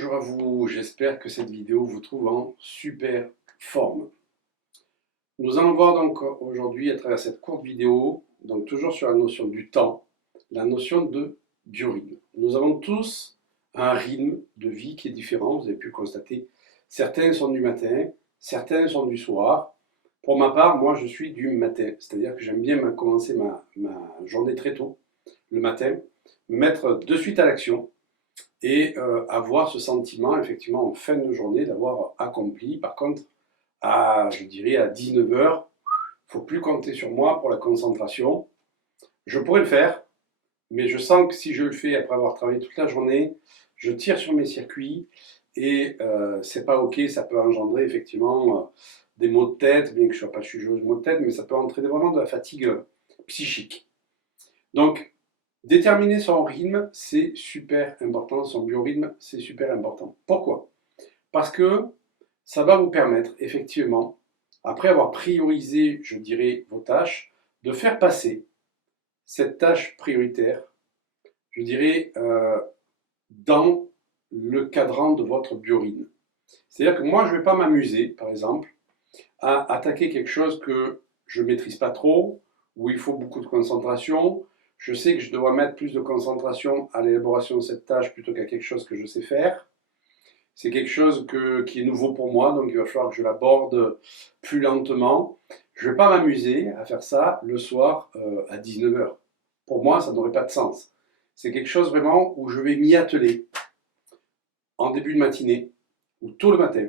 Bonjour à vous, j'espère que cette vidéo vous trouve en super forme. Nous allons voir donc aujourd'hui à travers cette courte vidéo, donc toujours sur la notion du temps, la notion de biorhythme. Nous avons tous un rythme de vie qui est différent, vous avez pu le constater. Certains sont du matin, certains sont du soir. Pour ma part, moi je suis du matin, c'est-à-dire que j'aime bien commencer ma journée très tôt, le matin, me mettre de suite à l'action et avoir ce sentiment, effectivement, en fin de journée, d'avoir accompli. Par contre, je dirais à 19 heures, il ne faut plus compter sur moi pour la concentration. Je pourrais le faire, mais je sens que si je le fais après avoir travaillé toute la journée, je tire sur mes circuits et c'est pas ok, ça peut engendrer effectivement des maux de tête, bien que je ne sois pas sujet aux maux de tête, mais ça peut entraîner vraiment de la fatigue psychique. Donc, déterminer son rythme, c'est super important, son biorhythme, c'est super important. Pourquoi? Parce que ça va vous permettre, effectivement, après avoir priorisé, je dirais, vos tâches, de faire passer cette tâche prioritaire, je dirais, dans le cadran de votre biorhythme. C'est-à-dire que moi, je ne vais pas m'amuser, par exemple, à attaquer quelque chose que je ne maîtrise pas trop, où il faut beaucoup de concentration. Je sais que je dois mettre plus de concentration à l'élaboration de cette tâche plutôt qu'à quelque chose que je sais faire. C'est quelque chose qui est nouveau pour moi, donc il va falloir que je l'aborde plus lentement. Je ne vais pas m'amuser à faire ça le soir à 19 heures. Pour moi, ça n'aurait pas de sens. C'est quelque chose vraiment où je vais m'y atteler en début de matinée ou tôt le matin,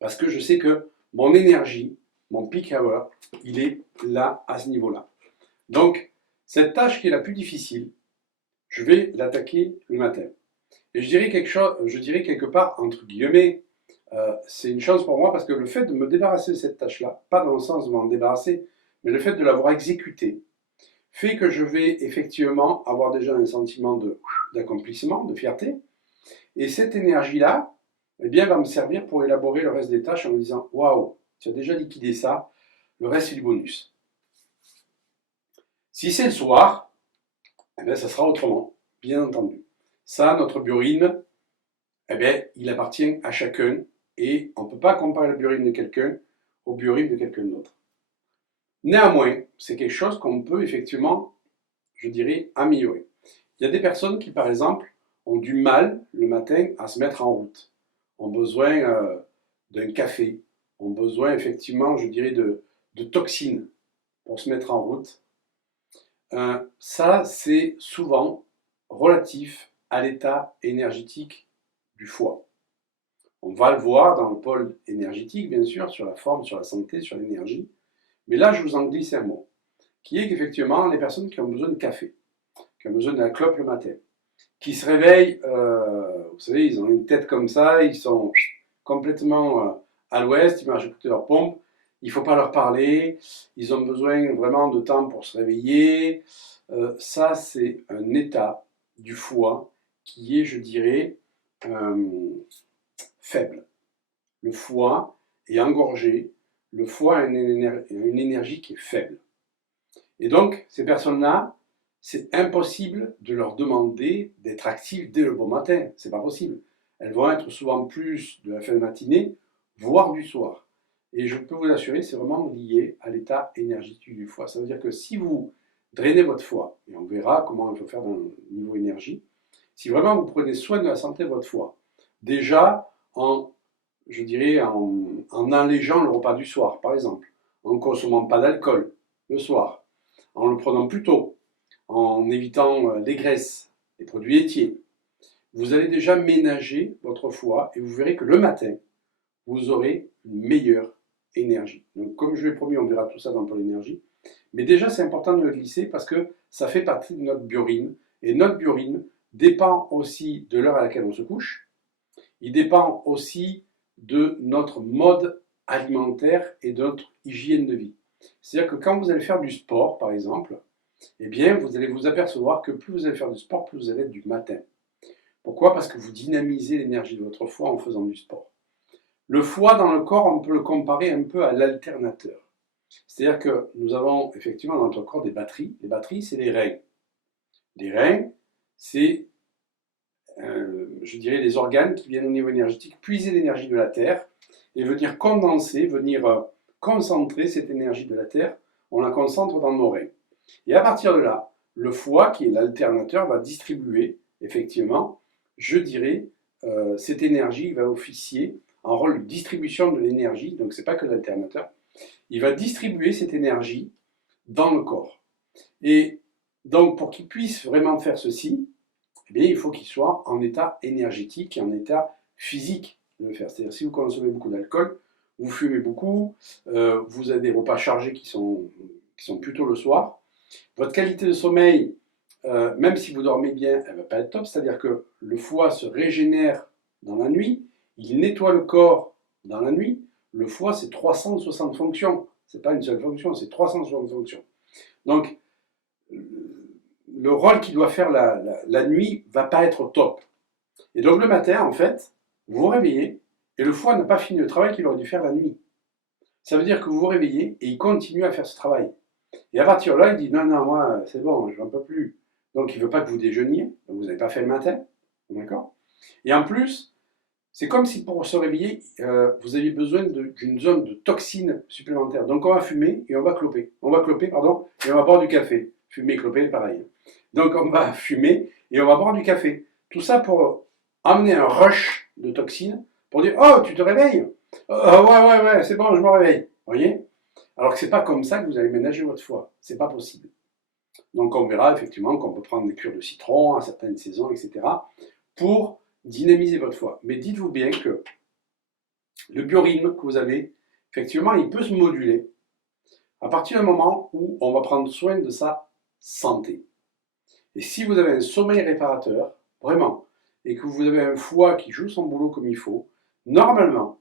parce que je sais que mon énergie, mon peak hour, il est là, à ce niveau-là. Donc, cette tâche qui est la plus difficile, je vais l'attaquer le matin. Et je dirais quelque part, entre guillemets, c'est une chance pour moi parce que le fait de me débarrasser de cette tâche-là, pas dans le sens de m'en débarrasser, mais le fait de l'avoir exécutée, fait que je vais effectivement avoir déjà un sentiment d'accomplissement, de fierté. Et cette énergie-là, eh bien, va me servir pour élaborer le reste des tâches en me disant waouh, tu as déjà liquidé ça, le reste c'est du bonus. Si c'est le soir, eh bien, ça sera autrement, bien entendu. Ça, notre biorhythme, eh bien, il appartient à chacun et on ne peut pas comparer le biorhythme de quelqu'un au biorhythme de quelqu'un d'autre. Néanmoins, c'est quelque chose qu'on peut effectivement, je dirais, améliorer. Il y a des personnes qui, par exemple, ont du mal le matin à se mettre en route, ont besoin d'un café, ont besoin effectivement, je dirais, de toxines pour se mettre en route. Ça, c'est souvent relatif à l'état énergétique du foie. On va le voir dans le pôle énergétique, bien sûr, sur la forme, sur la santé, sur l'énergie. Mais là, je vous en glisse un mot, qui est qu'effectivement, les personnes qui ont besoin de café, qui ont besoin de la clope le matin, qui se réveillent, vous savez, ils ont une tête comme ça, ils sont complètement à l'ouest, ils marchent à côté de leur pompe, il ne faut pas leur parler, ils ont besoin vraiment de temps pour se réveiller. Ça, c'est un état du foie qui est, je dirais, faible. Le foie est engorgé, le foie a une énergie qui est faible. Et donc, ces personnes-là, c'est impossible de leur demander d'être actives dès le bon matin. C'est pas possible. Elles vont être souvent plus de la fin de matinée, voire du soir. Et je peux vous assurer, c'est vraiment lié à l'état énergétique du foie. Ça veut dire que si vous drainez votre foie, et on verra comment il faut faire dans le niveau énergie, si vraiment vous prenez soin de la santé de votre foie, déjà je dirais, en allégeant le repas du soir, par exemple, en ne consommant pas d'alcool le soir, en le prenant plus tôt, en évitant les graisses, les produits laitiers, vous allez déjà ménager votre foie et vous verrez que le matin, vous aurez une meilleure énergie. Donc, comme je l'ai promis, on verra tout ça dans Pôle énergie. Mais déjà, c'est important de le glisser parce que ça fait partie de notre biorhythme. Et notre biorhythme dépend aussi de l'heure à laquelle on se couche. Il dépend aussi de notre mode alimentaire et de notre hygiène de vie. C'est-à-dire que quand vous allez faire du sport, par exemple, eh bien, vous allez vous apercevoir que plus vous allez faire du sport, plus vous allez être du matin. Pourquoi? Parce que vous dynamisez l'énergie de votre foie en faisant du sport. Le foie dans le corps, on peut le comparer un peu à l'alternateur. C'est-à-dire que nous avons effectivement dans notre corps des batteries. Les batteries, c'est les reins. Les reins, c'est je dirais, les organes qui viennent au niveau énergétique puiser l'énergie de la Terre et venir condenser, venir concentrer cette énergie de la Terre. On la concentre dans nos reins. Et à partir de là, le foie, qui est l'alternateur, va distribuer, effectivement, je dirais, cette énergie va officier en rôle de distribution de l'énergie, donc ce n'est pas que l'alternateur, il va distribuer cette énergie dans le corps. Et donc, pour qu'il puisse vraiment faire ceci, eh bien, il faut qu'il soit en état énergétique et en état physique de le faire. C'est-à-dire, si vous consommez beaucoup d'alcool, vous fumez beaucoup, vous avez des repas chargés qui sont plutôt le soir, votre qualité de sommeil, même si vous dormez bien, elle ne va pas être top, c'est-à-dire que le foie se régénère dans la nuit, il nettoie le corps dans la nuit. Le foie, c'est 360 fonctions. Ce n'est pas une seule fonction, c'est 360 fonctions. Donc, le rôle qu'il doit faire la nuit ne va pas être au top. Et donc, le matin, en fait, vous vous réveillez et le foie n'a pas fini le travail qu'il aurait dû faire la nuit. Ça veut dire que vous vous réveillez et il continue à faire ce travail. Et à partir de là, il dit non, non, moi, c'est bon, je n'en peux plus. Donc, il ne veut pas que vous déjeuniez, donc vous n'avez pas fait le matin. D'accord? Et en plus, c'est comme si pour se réveiller, vous aviez besoin d'une zone de toxines supplémentaires. Donc, on va fumer et on va cloper. On va cloper, pardon, et on va boire du café. Fumer et cloper, pareil. Donc, on va fumer et on va boire du café. Tout ça pour amener un rush de toxines, pour dire oh, tu te réveilles? Ouais, c'est bon, je me réveille. Vous voyez? Alors que ce n'est pas comme ça que vous allez ménager votre foie. Ce n'est pas possible. Donc on verra effectivement qu'on peut prendre des cures de citron à certaines saisons, etc. pour dynamiser votre foie. Mais dites-vous bien que le biorhythme que vous avez, effectivement, il peut se moduler à partir du moment où on va prendre soin de sa santé. Et si vous avez un sommeil réparateur, vraiment, et que vous avez un foie qui joue son boulot comme il faut, normalement,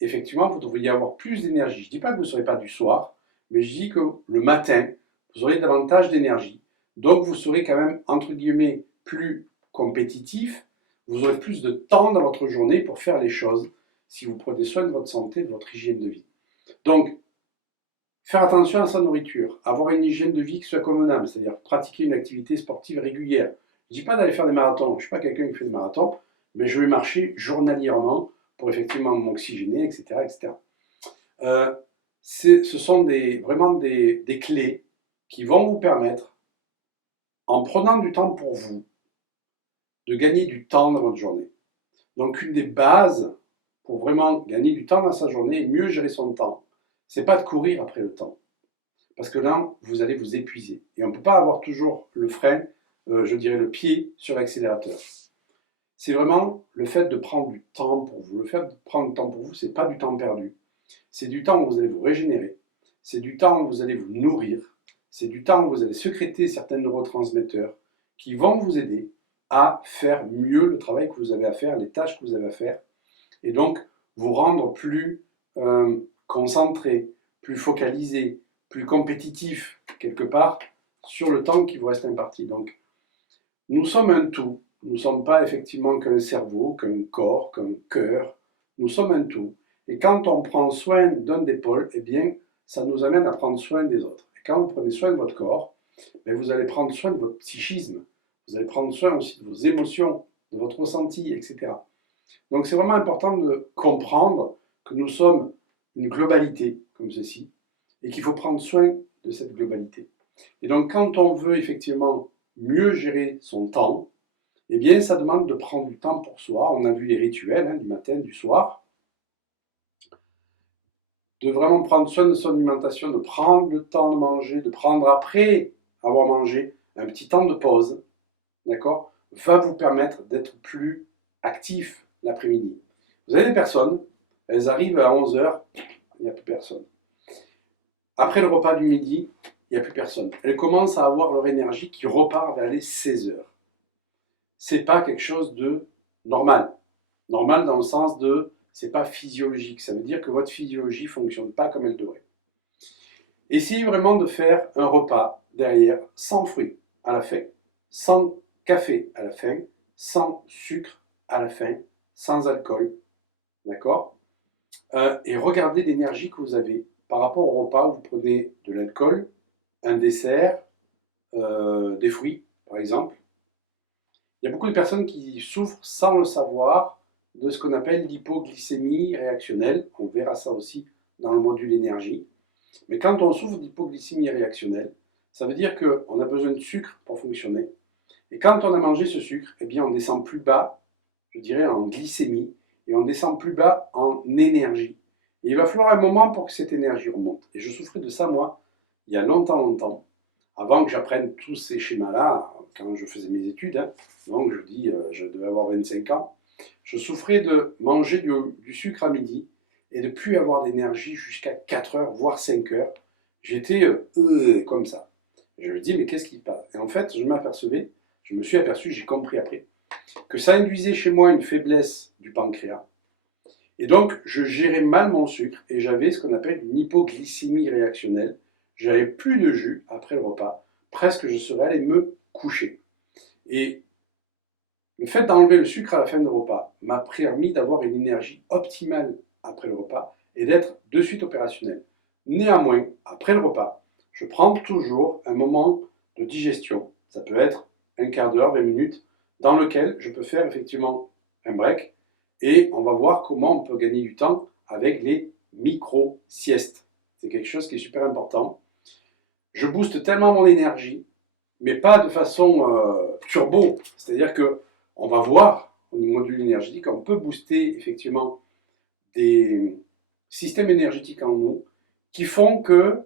effectivement, vous devriez avoir plus d'énergie. Je ne dis pas que vous ne serez pas du soir, mais je dis que le matin, vous aurez davantage d'énergie. Donc, vous serez quand même, entre guillemets, plus compétitif. Vous aurez plus de temps dans votre journée pour faire les choses si vous prenez soin de votre santé, de votre hygiène de vie. Donc, faire attention à sa nourriture, avoir une hygiène de vie qui soit convenable, c'est-à-dire pratiquer une activité sportive régulière. Je ne dis pas d'aller faire des marathons, je ne suis pas quelqu'un qui fait des marathons, mais je vais marcher journalièrement pour effectivement m'oxygéner, etc. etc. Ce sont vraiment des clés qui vont vous permettre, en prenant du temps pour vous, de gagner du temps dans votre journée. Donc une des bases pour vraiment gagner du temps dans sa journée et mieux gérer son temps, c'est pas de courir après le temps. Parce que là, vous allez vous épuiser. Et on ne peut pas avoir toujours le frein, je dirais le pied sur l'accélérateur. C'est vraiment le fait de prendre du temps pour vous. Le fait de prendre du temps pour vous, ce n'est pas du temps perdu. C'est du temps où vous allez vous régénérer. C'est du temps où vous allez vous nourrir. C'est du temps où vous allez sécréter certains neurotransmetteurs qui vont vous aider à faire mieux le travail que vous avez à faire, les tâches que vous avez à faire. Et donc, vous rendre plus concentré, plus focalisé, plus compétitif, quelque part, sur le temps qui vous reste imparti. Donc, nous sommes un tout. Nous ne sommes pas effectivement qu'un cerveau, qu'un corps, qu'un cœur. Nous sommes un tout. Et quand on prend soin d'un des pôles, eh bien, ça nous amène à prendre soin des autres. Et quand vous prenez soin de votre corps, eh vous allez prendre soin de votre psychisme. Vous allez prendre soin aussi de vos émotions, de votre ressenti, etc. Donc c'est vraiment important de comprendre que nous sommes une globalité comme ceci et qu'il faut prendre soin de cette globalité. Et donc quand on veut effectivement mieux gérer son temps, eh bien ça demande de prendre du temps pour soi. On a vu les rituels du matin, du soir. De vraiment prendre soin de son alimentation, de prendre le temps de manger, de prendre après avoir mangé un petit temps de pause, d'accord, va vous permettre d'être plus actif l'après-midi. Vous avez des personnes, elles arrivent à 11 h, il n'y a plus personne. Après le repas du midi, il n'y a plus personne. Elles commencent à avoir leur énergie qui repart vers les 16 h. C'est pas quelque chose de normal. Normal dans le sens de, c'est pas physiologique. Ça veut dire que votre physiologie ne fonctionne pas comme elle devrait. Essayez vraiment de faire un repas derrière sans fruits à la fin, sans café à la fin, sans sucre à la fin, sans alcool. D'accord? Et regardez l'énergie que vous avez par rapport au repas où vous prenez de l'alcool, un dessert, des fruits, par exemple. Il y a beaucoup de personnes qui souffrent sans le savoir de ce qu'on appelle l'hypoglycémie réactionnelle. On verra ça aussi dans le module énergie. Mais quand on souffre d'hypoglycémie réactionnelle, ça veut dire qu'on a besoin de sucre pour fonctionner. Et quand on a mangé ce sucre, eh bien on descend plus bas, je dirais en glycémie, et on descend plus bas en énergie. Et il va falloir un moment pour que cette énergie remonte. Et je souffrais de ça, moi, il y a longtemps, avant que j'apprenne tous ces schémas-là, quand je faisais mes études, hein, donc je dis, je devais avoir 25 ans, je souffrais de manger du sucre à midi et de plus avoir d'énergie jusqu'à 4 heures, voire 5 heures. J'étais comme ça. Je me dis, mais qu'est-ce qui passe? Et en fait, je me suis aperçu, j'ai compris après, que ça induisait chez moi une faiblesse du pancréas. Et donc, je gérais mal mon sucre et j'avais ce qu'on appelle une hypoglycémie réactionnelle. J'avais plus de jus après le repas. Presque, je serais allé me coucher. Et le fait d'enlever le sucre à la fin du repas m'a permis d'avoir une énergie optimale après le repas et d'être de suite opérationnel. Néanmoins, après le repas, je prends toujours un moment de digestion. Ça peut être un quart d'heure, 20 minutes, dans lequel je peux faire effectivement un break et on va voir comment on peut gagner du temps avec les micro-siestes. C'est quelque chose qui est super important. Je booste tellement mon énergie, mais pas de façon turbo. C'est-à-dire que on va voir au niveau module énergétique, on peut booster effectivement des systèmes énergétiques en nous qui font que,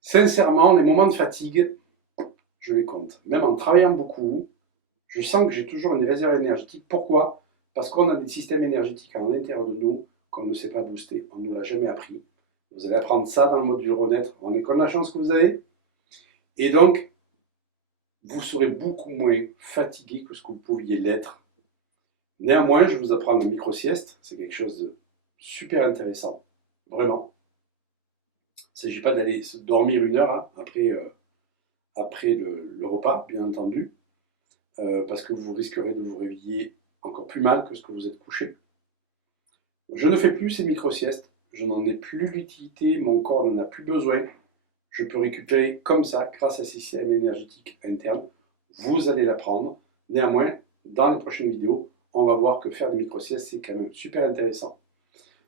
sincèrement, les moments de fatigue, je les compte. Même en travaillant beaucoup, je sens que j'ai toujours une réserve énergétique. Pourquoi? Parce qu'on a des systèmes énergétiques à l'intérieur de nous qu'on ne sait pas booster. On ne nous l'a jamais appris. Vous allez apprendre ça dans le module Renaître. On est comme la chance que vous avez. Et donc, vous serez beaucoup moins fatigué que ce que vous pouviez l'être. Néanmoins, je vous apprends la micro-sieste. C'est quelque chose de super intéressant. Vraiment. Il ne s'agit pas d'aller dormir une heure hein, après le repas, bien entendu. Parce que vous risquerez de vous réveiller encore plus mal que ce que vous êtes couché. Je ne fais plus ces micro-siestes, je n'en ai plus l'utilité, mon corps n'en a plus besoin. Je peux récupérer comme ça, grâce à ces systèmes énergétiques internes. Vous allez l'apprendre. Néanmoins, dans les prochaines vidéos, on va voir que faire des micro-siestes, c'est quand même super intéressant.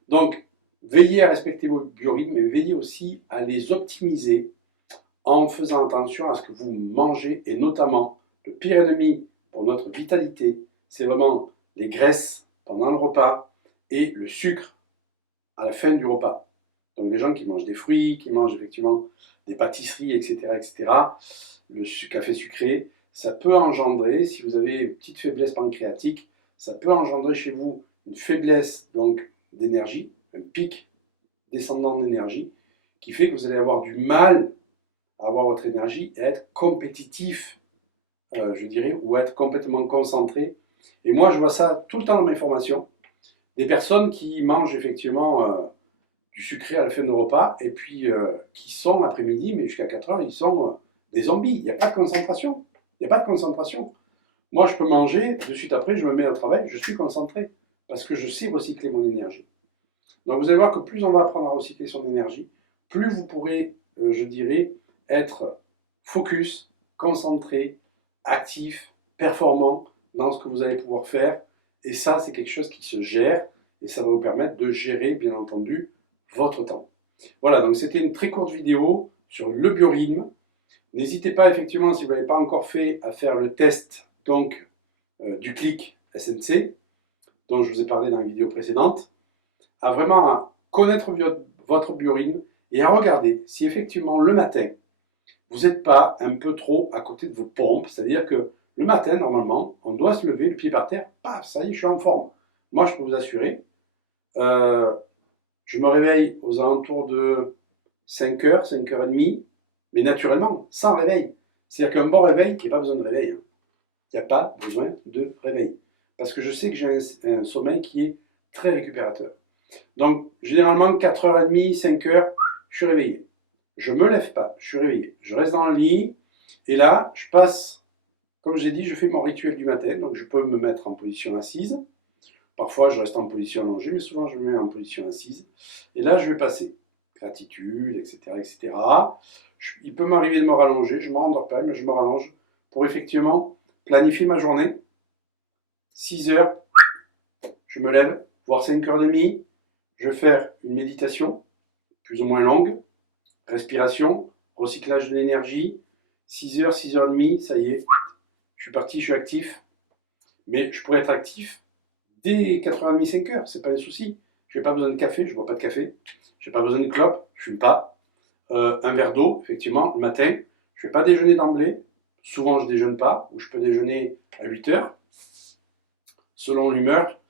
Donc, veillez à respecter vos biorhythmes, mais veillez aussi à les optimiser en faisant attention à ce que vous mangez, et notamment, le pire ennemi pour notre vitalité, c'est vraiment les graisses pendant le repas et le sucre à la fin du repas. Donc les gens qui mangent des fruits, qui mangent effectivement des pâtisseries, etc., le café sucré, ça peut engendrer, si vous avez une petite faiblesse pancréatique, ça peut engendrer chez vous une faiblesse donc d'énergie, un pic descendant d'énergie, qui fait que vous allez avoir du mal à avoir votre énergie et à être compétitif, je dirais, ou être complètement concentré. Et moi, je vois ça tout le temps dans mes formations. Des personnes qui mangent effectivement du sucré à la fin de repas et puis qui sont l'après-midi, mais jusqu'à 4 heures, ils sont des zombies. Il n'y a pas de concentration. Il n'y a pas de concentration. Moi, je peux manger, de suite après, je me mets au travail, je suis concentré parce que je sais recycler mon énergie. Donc vous allez voir que plus on va apprendre à recycler son énergie, plus vous pourrez, je dirais, être focus, concentré, actif, performant dans ce que vous allez pouvoir faire. Et ça, c'est quelque chose qui se gère et ça va vous permettre de gérer, bien entendu, votre temps. Voilà, donc c'était une très courte vidéo sur le biorhythme. N'hésitez pas, effectivement, si vous ne l'avez pas encore fait, à faire le test donc, du clic SNC, dont je vous ai parlé dans la vidéo précédente, à vraiment connaître votre biorhythme et à regarder si effectivement le matin, vous n'êtes pas un peu trop à côté de vos pompes, c'est-à-dire que le matin, normalement, on doit se lever, le pied par terre, paf, ça y est, je suis en forme. Moi, je peux vous assurer, je me réveille aux alentours de 5h, 5h30, mais naturellement, sans réveil. C'est-à-dire qu'un bon réveil, il n'y a pas besoin de réveil. Hein. Il n'y a pas besoin de réveil. Parce que je sais que j'ai un sommeil qui est très récupérateur. Donc, généralement, 4h30, 5h, je suis réveillé. Je ne me lève pas, je suis réveillé. Je reste dans le lit, et là, je passe, comme j'ai dit, je fais mon rituel du matin, donc je peux me mettre en position assise. Parfois, je reste en position allongée, mais souvent, je me mets en position assise. Et là, je vais passer. Gratitude, etc., etc. Il peut m'arriver de me rallonger, je ne me rendors pas, mais je me rallonge pour effectivement planifier ma journée. 6 heures, je me lève, voire 5h30, je vais faire une méditation, plus ou moins longue, respiration, recyclage de l'énergie, 6 heures, 6h30, ça y est, je suis parti, je suis actif. Mais je pourrais être actif dès 4h30, 5h, c'est pas un souci. Je n'ai pas besoin de café, je ne bois pas de café. Je n'ai pas besoin de clope, je ne fume pas. Un verre d'eau, effectivement, le matin. Je ne vais pas déjeuner d'emblée. Souvent, je ne déjeune pas, ou je peux déjeuner à 8h, selon l'humeur.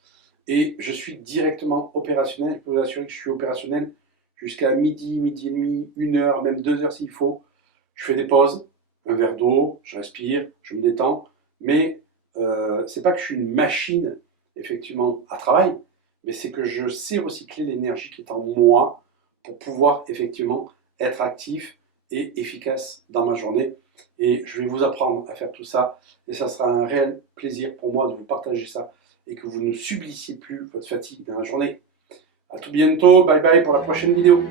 Et je suis directement opérationnel. Je peux vous assurer que je suis opérationnel jusqu'à midi, midi et demi, 1h, même 2h s'il faut. Je fais des pauses, un verre d'eau, je respire, je me détends. Mais c'est pas que je suis une machine, effectivement, à travail, mais c'est que je sais recycler l'énergie qui est en moi pour pouvoir, effectivement, être actif et efficace dans ma journée. Et je vais vous apprendre à faire tout ça. Et ça sera un réel plaisir pour moi de vous partager ça et que vous ne subissiez plus votre fatigue dans la journée. A tout bientôt, bye bye pour la prochaine vidéo.